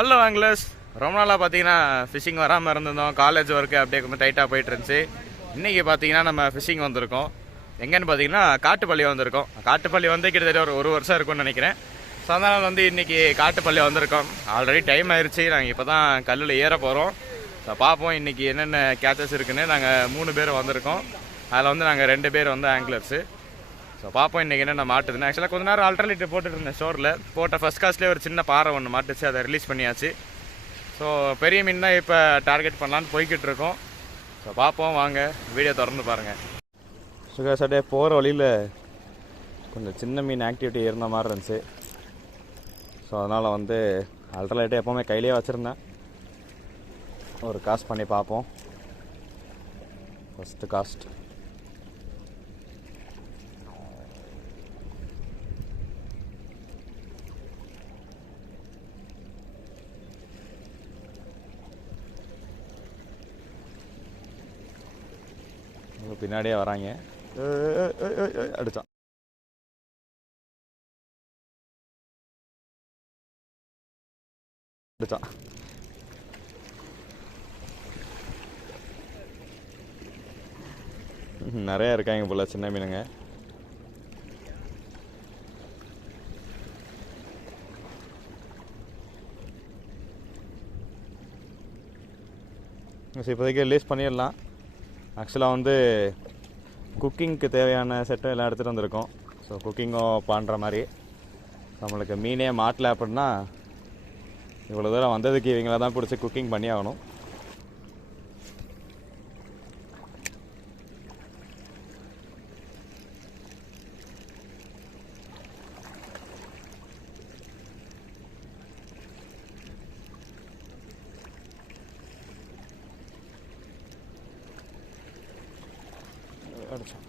Hello ஆங்கிலஸ் ரொம்ப நாளாக பார்த்தீங்கன்னா ஃபிஷிங் வராமல் இருந்திருந்தோம். காலேஜ் ஒர்க்கு அப்படியே கொஞ்சம் டைட்டாக போயிட்டு இருந்துச்சு. இன்றைக்கி பார்த்தீங்கன்னா நம்ம ஃபிஷிங் வந்திருக்கோம். எங்கேன்னு பார்த்தீங்கன்னா காட்டுப்பள்ளி வந்திருக்கோம். காட்டுப்பள்ளி வந்து கிட்டத்தட்ட ஒரு ஒரு வருஷம் இருக்கும்னு நினைக்கிறேன். ஸோ அதனால் வந்து இன்றைக்கி காட்டுப்பள்ளி வந்திருக்கோம். ஆல்ரெடி டைம் ஆயிடுச்சு நாங்கள் இப்போ தான் கல்லில் ஏற போகிறோம் ஸோ பார்ப்போம் இன்றைக்கி என்னென்ன கேச்சஸ் இருக்குன்னு. நாங்கள் மூணு பேர் வந்திருக்கோம். அதில் வந்து நாங்கள் ரெண்டு பேர் வந்து ஆங்கிலர்ஸு ஸோ பார்ப்போம் இன்றைக்கி என்னென்ன மாட்டுதுன்னு. ஆக்சுவலாக கொஞ்ச நேரம் ஆல்டர்னேட்டிவ் போட்டுட்டு இருந்தேன் ஸ்டோரில் போட்ட ஃபஸ்ட் காஸ்ட்லேயே ஒரு சின்ன பாறை ஒன்று மாட்டுச்சு. அதை ரிலீஸ் பண்ணியாச்சு. ஸோ பெரிய மீன் தான் இப்போ டார்கெட் பண்ணலான்னு போய்கிட்டு இருக்கோம். ஸோ பார்ப்போம் வாங்க. வீடியோ திறந்து பாருங்கள் சுகர் சட்டே போகிற வழியில் கொஞ்சம் சின்ன மீன் ஆக்டிவிட்டி இருந்த மாதிரி இருந்துச்சு. ஸோ அதனால் வந்து அல்ட்ரலைட்டை எப்போவுமே கையிலே வச்சுருந்தேன். ஒரு காஸ்ட் பண்ணி பார்ப்போம் ஃபஸ்ட்டு காஸ்ட் பின்னாடியே வராங்க. ஏய், ஏய், நிறையா அடிச்சான். நிறைய இருக்காங்க போல சின்ன மீனுங்க. சரி, இப்போதைக்கு ரிலீஸ் பண்ணிடலாம். ஆக்சுவலாக வந்து குக்கிங்க்கு தேவையான செட்டும் எல்லாம் எடுத்துகிட்டு வந்திருக்கோம். ஸோ குக்கிங்கும் பண்ணுற மாதிரி. நம்மளுக்கு மீனே மாட்டல அப்படின்னா இவ்வளோ தூரம் வந்ததுக்கு இவங்கள தான் பிடிச்சி குக்கிங் பண்ணி ஆகணும். அடிச்சோம்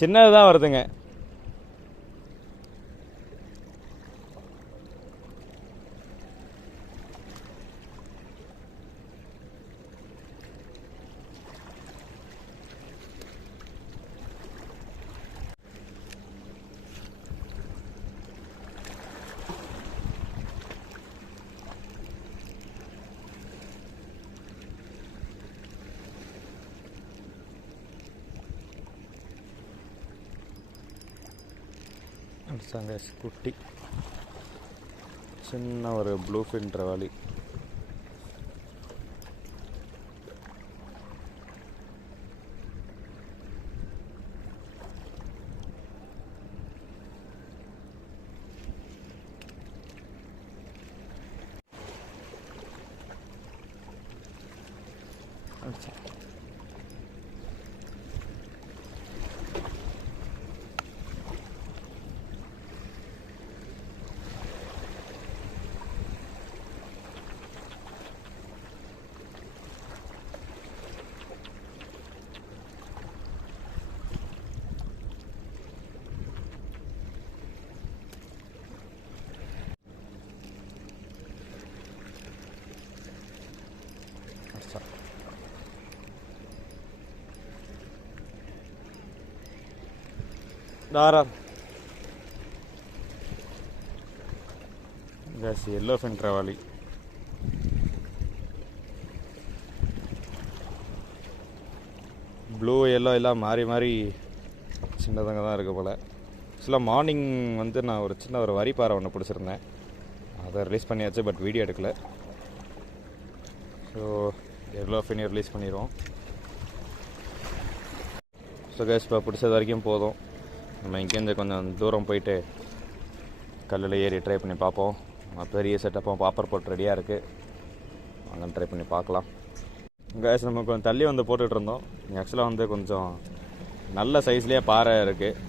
சின்னது தான் வருதுங்க. அடிச்சாங்க குட்டி சின்ன ஒரு ப்ளூ ஃபின் ட்ரவாலி அடிச்சா அடிச்சா தாரா. Guys yellow fin trevally blue yellow எல்லாம் மாறி மாறி சின்னதங்க தான் இருக்குது போல். ஆக்சுவலாக மார்னிங் வந்து நான் ஒரு சின்ன ஒரு வரி பாறை ஒன்று பிடிச்சிருந்தேன். அதை ரிலீஸ் பண்ணியாச்சு பட் வீடியோ எடுக்கல. ஸோ எல்லோ ஃபினி ரிலீஸ் பண்ணிடுவோம் ஸோ கேஸ் இப்போ பிடிச்சது வரைக்கும் போதும். நம்ம இங்கேருந்து கொஞ்சம் தூரம் போயிட்டு கல்லில் ஏறி ட்ரை பண்ணி பார்ப்போம். பெரிய செட்டப்பும் பாப்பர் போட்டு ரெடியாக இருக்குது அங்கே ட்ரை பண்ணி பார்க்கலாம். கேஸ் நம்ம கொஞ்சம் தள்ளி வந்து போட்டுகிட்டு இருந்தோம். ஆக்சுவலாக வந்து கொஞ்சம் நல்ல சைஸ்லேயே பாறை இருக்குது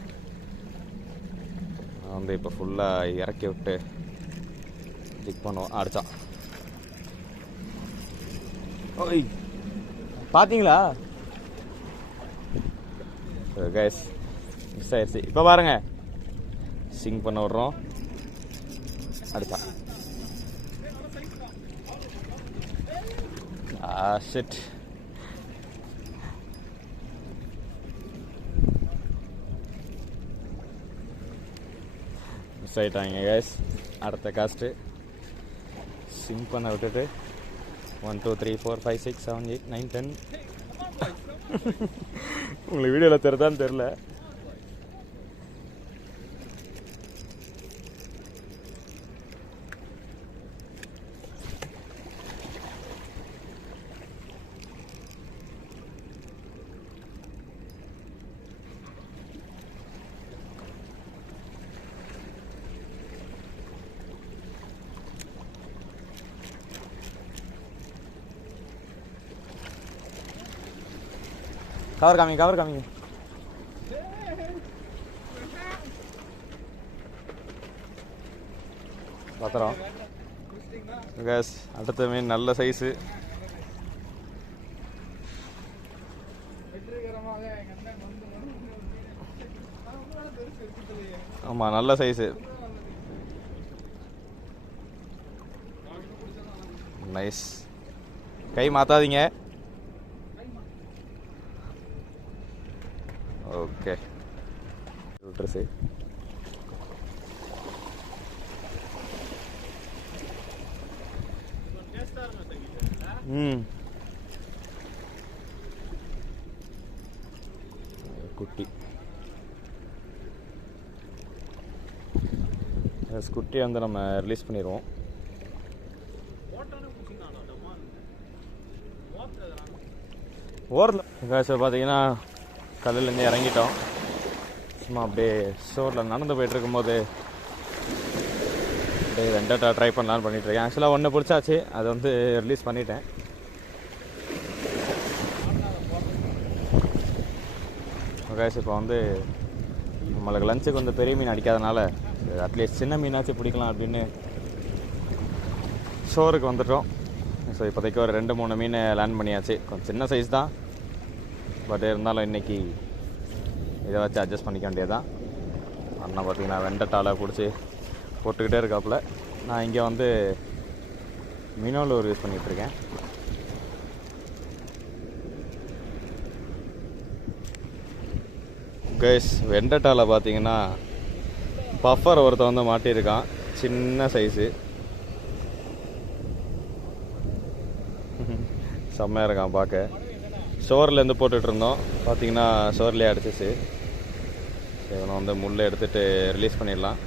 வந்து இப்போ ஃபுல்லாக இறக்கி விட்டு டிக் பண்ணுவோம் அடித்தான் ஓய் பார்த்தீங்களா கேஸ் மிஸ் ஆயிடுச்சு இப்போ பாருங்க. சிங் பண்ண விட்றோம். அடித்தான் ஆ மிஸ் ஆகிட்டாங்க கேஸ் அடுத்த காஸ்ட்டு சிம் பண்ண விட்டுட்டு. One two three four five six seven eight nine ten உங்களுக்கு வீடியோவில் தெரிதான்னு தெரில கவர் காமிங்க கவர் காமிங்க. பத்திரம். கேஸ் அடுத்த மீன் நல்ல சைஸு ஆமாம் நல்ல சைஸு நைஸ் கை மாற்றாதீங்க ஓகே ம் குட்டி எஸ் குட்டியை வந்து நம்ம ரிலீஸ் பண்ணிடுவோம் ஓரில் பார்த்தீங்கன்னா கல்லுலேருந்து இறங்கிட்டோம். சும்மா அப்படியே ஷோரில் நடந்து போயிட்டு இருக்கும்போது அப்படியே வெண்டட்டா ட்ரை பண்ணலான்னு பண்ணிகிட்ருக்கேன் இருக்கேன் ஆக்சுவலாக ஒன்று பிடிச்சாச்சு அதை வந்து ரிலீஸ் பண்ணிட்டேன். ஓகேஸ் இப்போ வந்து நம்மளுக்கு லஞ்சுக்கு வந்து பெரிய மீன் அடிக்காதனால அட்லீஸ்ட் சின்ன மீனாச்சும் பிடிக்கலாம் அப்படின்னு ஷோருக்கு வந்துட்டோம். ஸோ இப்போதைக்கு ஒரு ரெண்டு மூணு மீன் லேண்ட் பண்ணியாச்சு. கொஞ்சம் சின்ன சைஸ் தான். பட் இருந்தாலும் இன்றைக்கி இதை வச்சு அட்ஜஸ்ட் பண்ணிக்க வேண்டியதுதான். அண்ணன் பார்த்திங்கன்னா வெண்டட்டால பிடிச்சி போட்டுக்கிட்டே இருக்காப்புல. நான் இங்கே வந்து மினோலூர் யூஸ் பண்ணிகிட்ருக்கேன் கைஸ் வெண்டட்டாவில் பார்த்தீங்கன்னா பஃபர் ஒருத்தன் வந்து மாட்டியிருக்கான். சின்ன சைஸு செம்மையாக இருக்கான் பார்க்க. சுவர்லேருந்து போட்டுட்டு இருந்தோம் பார்த்தீங்கன்னா சுவர்லேயே அடிச்சிச்சு. சரி இவனை வந்து முள்ளை எடுத்துகிட்டு ரிலீஸ் பண்ணிடலாம்.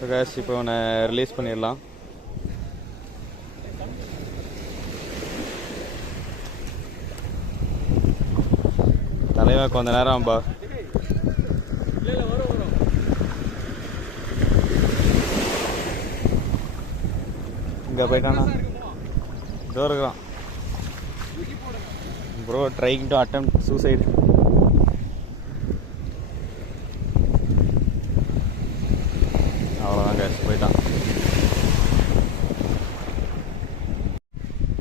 சுகாஷ் இப்போ இவனை ரிலீஸ் பண்ணிடலாம். தலைவன் கொஞ்ச நேரம் பா. இங்கே போயிட்டானா? இதோ இருக்கிறான். Bro trying to attempt suicide அவ்வளோதான் கேஸ் போயிட்டான்.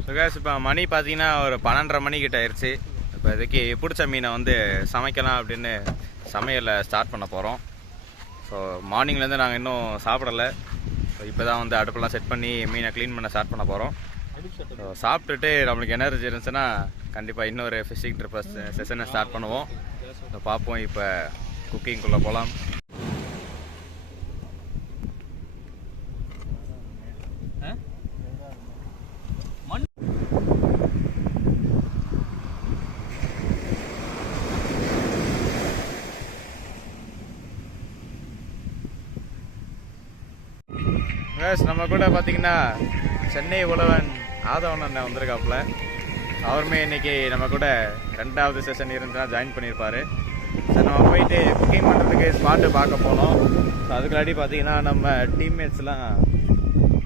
ஸோ கேஸ் இப்போ மணி பார்த்தீங்கன்னா ஒரு பன்னெண்டரை மணிக்கிட்ட ஆயிடுச்சு இப்போதைக்கு பிடிச்ச மீனை வந்து சமைக்கலாம் அப்படின்னு சமையலை ஸ்டார்ட் பண்ண போகிறோம் ஸோ மார்னிங்லேருந்து நாங்கள் இன்னும் சாப்பிடலை. ஸோ இப்போ தான் வந்து அடுப்பெல்லாம் செட் பண்ணி மீனை க்ளீன் பண்ண ஸ்டார்ட் பண்ண போகிறோம் ஸோ சாப்பிட்டுட்டு நம்மளுக்கு எனர்ஜி இருந்துச்சுன்னா கண்டிப்பாக இன்னொரு ஃபிஷிங் ட்ரிப் செஷனை ஸ்டார்ட் பண்ணுவோம். ஸோ பார்ப்போம் இப்போ குக்கிங்குள்ளே போகலாம் கேஸ் நம்ம கூட பார்த்தீங்கன்னா சென்னை உழவன் ஆதவன் அண்ணன் வந்திருக்காப்புல. அவருமே இன்னைக்கு நம்ம கூட ரெண்டாவது செஷன் இருந்தா ஜாயின் பண்ணியிருப்பாரு சார் நம்ம போயிட்டு புக்கிங் பண்ணுறதுக்கு ஸ்பாட்டு பார்க்க போனோம். ஸோ அதுக்குள்ளாடி பார்த்தீங்கன்னா நம்ம டீம்மேட்ஸ்லாம்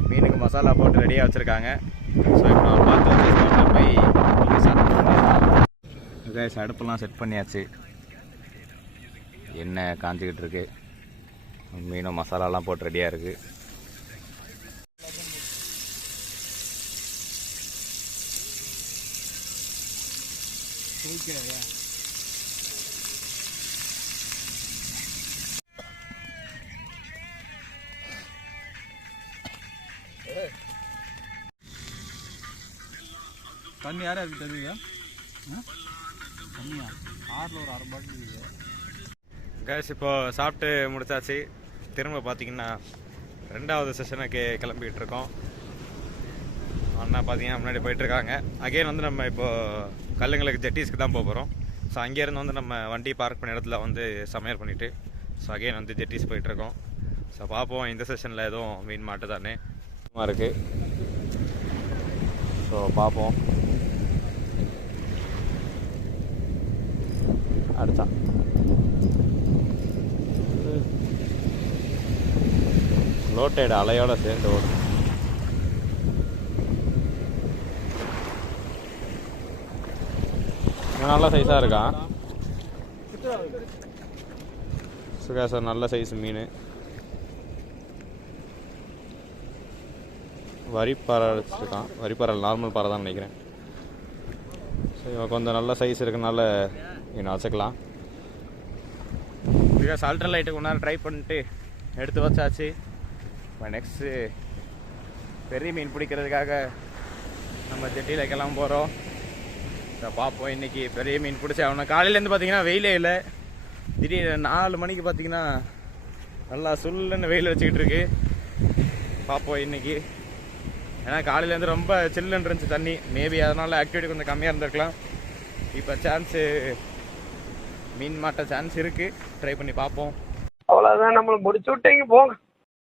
மீனுக்கு மசாலா போட்டு ரெடியாக வச்சுருக்காங்க. ஸோ இப்போ நம்ம பார்த்து வச்சு ஸ்பாட்டில் போய் கேஸ் ஸ்டார்ட் அடுப்பெல்லாம் செட் பண்ணியாச்சு. எண்ணெய் காஞ்சிக்கிட்டு இருக்கு. மீனும் மசாலாலாம் போட்டு ரெடியாக இருக்குது தண்ணி யார் இருக்கு தெரியுங்க தண்ணியா? ஆறில் ஒரு அரை பாட்டில் இருக்குது. கேஸ் இப்போ சாப்பிட்டு முடிச்சாச்சு. திரும்ப பார்த்தீங்கன்னா ரெண்டாவது செஷனுக்கு கிளம்பிகிட்டு இருக்கோம். அண்ணா பார்த்தீங்கன்னா முன்னாடி போயிட்டுருக்காங்க. அகைன் வந்து நம்ம இப்போது கல்லுங்களுக்கு ஜெட்டிஸ்க்கு தான் போக போகிறோம் ஸோ அங்கேருந்து வந்து நம்ம வண்டி பார்க் பண்ண இடத்துல வந்து சமையல் பண்ணிவிட்டு ஸோ அகைன் வந்து ஜெட்டிஸ் போயிட்டுருக்கோம். ஸோ பார்ப்போம் இந்த செஷனில் எதுவும் மீன் மாட்டு தானே? இருக்குது ஸோ பார்ப்போம் அடுத்தா. லோட்டைடு அலையோடு சேர்ந்து ஓடும் நல்ல சைஸாக இருக்கான் சுகா சார் நல்ல சைஸ் மீன். வரிப்பாறை வச்சுருக்கான். வரிப்பாறை நார்மல் பாறை தான் நினைக்கிறேன். ஸோ இவன் கொஞ்சம் நல்ல சைஸ் இருக்கனால இவனை வச்சுக்கலாம். பிகாஸ் அல்ட்ரா லைட்டுக்கு ஒன்றா ட்ரை பண்ணிட்டு எடுத்து வச்சாச்சு. இப்போ நெக்ஸ்ட்டு பெரிய மீன் பிடிக்கிறதுக்காக நம்ம ஜெட்டியில் கிளம்ப போகிறோம் பார்ப்போம் இன்றைக்கி பெரிய மீன் பிடிச்சி அவனை காலையிலேருந்து பார்த்தீங்கன்னா வெயிலே இல்லை. திடீர்னு நாலு மணிக்கு பார்த்தீங்கன்னா நல்லா சுல்லுன்னு வெயில் வச்சுக்கிட்டு இருக்கு. பார்ப்போம் இன்னைக்கு. ஏன்னா காலையிலேருந்து ரொம்ப சில்லுன்னு இருந்துச்சு தண்ணி. மேபி அதனால் ஆக்டிவிட்டி கொஞ்சம் கம்மியாக இருந்திருக்கலாம். இப்போ சான்ஸு மீன் மாட்ட சான்ஸ் இருக்குது ட்ரை பண்ணி பார்ப்போம் அவ்வளோதான் நம்மளை முடிச்சு விட்டீங்க போங்க.